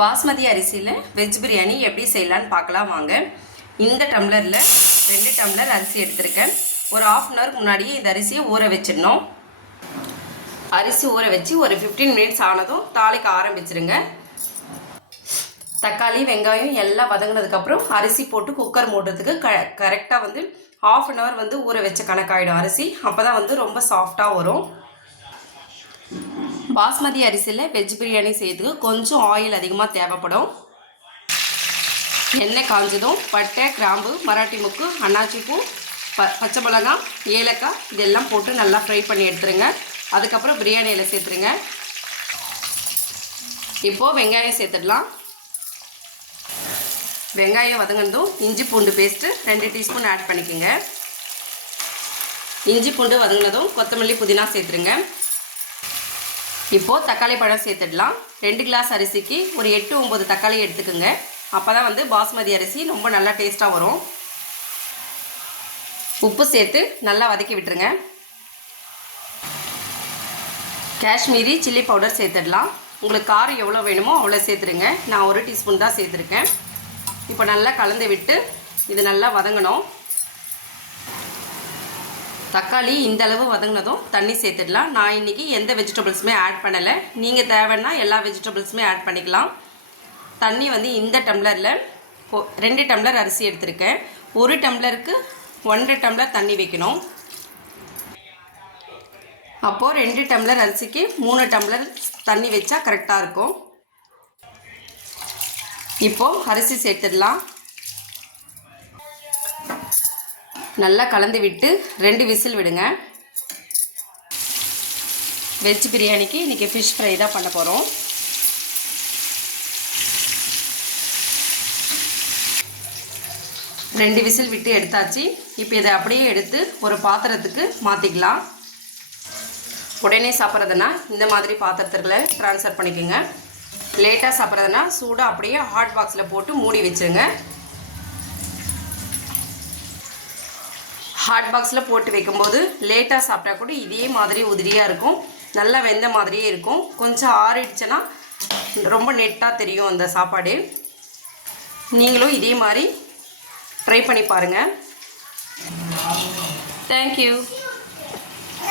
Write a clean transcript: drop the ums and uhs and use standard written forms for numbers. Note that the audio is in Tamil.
பாஸ்மதி அரிசியில் வெஜ் பிரியாணி எப்படி செய்யலான்னு பார்க்கலாம் வாங்க. இந்த டம்ளரில் 2 டம்ளர் அரிசி எடுத்திருக்கேன். ஒரு 1/2 அன் ஹவருக்கு முன்னாடியே இந்த அரிசியை ஊற வச்சிடணும். அரிசி ஊற வச்சு ஒரு 15 மினிட்ஸ் ஆனதும் தாளிக்க ஆரம்பிச்சிருங்க. தக்காளி வெங்காயம் எல்லாம் வதங்கினதுக்கப்புறம் அரிசி போட்டு குக்கர் மூடுறதுக்கு கரெக்டாக 1/2 அன் ஹவர் ஊற வச்ச கணக்காயிடும் அரிசி. அப்போ தான் ரொம்ப சாஃப்டாக வரும். பாஸ்மதி அரிசியில் வெஜ் பிரியாணி செய்யறதுக்கு கொஞ்சம் ஆயில் அதிகமாக தேவைப்படும். எண்ணெய் காஞ்சதும் பட்டை, கிராம்பு, மராட்டி முக்கு, அன்னாச்சி பூ, பச்சை மிளகாய், ஏலக்காய் இதெல்லாம் போட்டு நல்லா ஃப்ரை பண்ணி எடுத்துருங்க. அதுக்கப்புறம் பிரியாணியில் சேர்த்துருங்க. இப்போது வெங்காயம் சேர்த்துடலாம். வெங்காயம் வதங்கினதும் இஞ்சி பூண்டு பேஸ்ட்டு 2 டீஸ்பூன் ஆட் பண்ணிக்கோங்க. இஞ்சி பூண்டு வதங்கினதும் கொத்தமல்லி, புதினா சேர்த்துருங்க. இப்போது தக்காளி பழம் சேர்த்துடலாம். 2 கிளாஸ் அரிசிக்கு ஒரு 8-9 தக்காளி எடுத்துக்கோங்க. அப்போ தான் பாஸ்மதி அரிசி ரொம்ப நல்லா டேஸ்ட்டாக வரும். உப்பு சேர்த்து நல்லா வதக்கி விட்டுருங்க. காஷ்மீரி சில்லி பவுடர் சேர்த்துடலாம். உங்களுக்கு காரம் எவ்வளோ வேணுமோ அவ்வளோ சேர்த்துருங்க. நான் 1 டீஸ்பூன் தான் சேர்த்துருக்கேன். இப்போ நல்லா கலந்து விட்டு இது நல்லா வதங்கணும். தக்காளி இந்த அளவு வதங்கினதும் தண்ணி சேர்த்துடலாம். நான் இன்றைக்கி எந்த வெஜிடபிள்ஸுமே ஆட் பண்ணலை. நீங்கள் தேவைன்னா எல்லா வெஜிடபிள்ஸுமே ஆட் பண்ணிக்கலாம். தண்ணி இந்த டம்ளரில் 2 டம்ளர் அரிசி எடுத்திருக்கேன். 1 டம்ளருக்கு 1.5 டம்ளர் தண்ணி வைக்கணும். அப்போது 2 டம்ளர் அரிசிக்கு 3 டம்ளர் தண்ணி வச்சா கரெக்டாக இருக்கும். இப்போது அரிசி சேர்த்துடலாம். நல்லா கலந்து விட்டு 2 விசில் விடுங்க. வெஜ் பிரியாணிக்கு இன்றைக்கி ஃபிஷ் ஃப்ரை தான் பண்ண போகிறோம். ரெண்டு விசில் விட்டு எடுத்தாச்சு. இப்போ இதை அப்படியே எடுத்து ஒரு பாத்திரத்துக்கு மாற்றிக்கலாம். உடனே சாப்பிட்றதுனா இந்த மாதிரி பாத்திரத்துக்குள்ள ட்ரான்ஸ்ஃபர் பண்ணிக்கோங்க. லேட்டாக சாப்பிட்றதுனா சூடாக அப்படியே ஹாட் பாக்ஸில் போட்டு மூடி வச்சுருங்க. ஹாட் பாக்ஸில் போட்டு வைக்கும்போது லேட்டாக சாப்பிட்டா கூட இதே மாதிரி உதிரியாக இருக்கும். நல்லா வெந்த மாதிரியே இருக்கும். கொஞ்சம் ஆறிடுச்சுன்னா ரொம்ப நெட்டாக தெரியும் அந்த சாப்பாடு. நீங்களும் இதே மாதிரி ட்ரை பண்ணி பாருங்கள். தேங்க்யூ.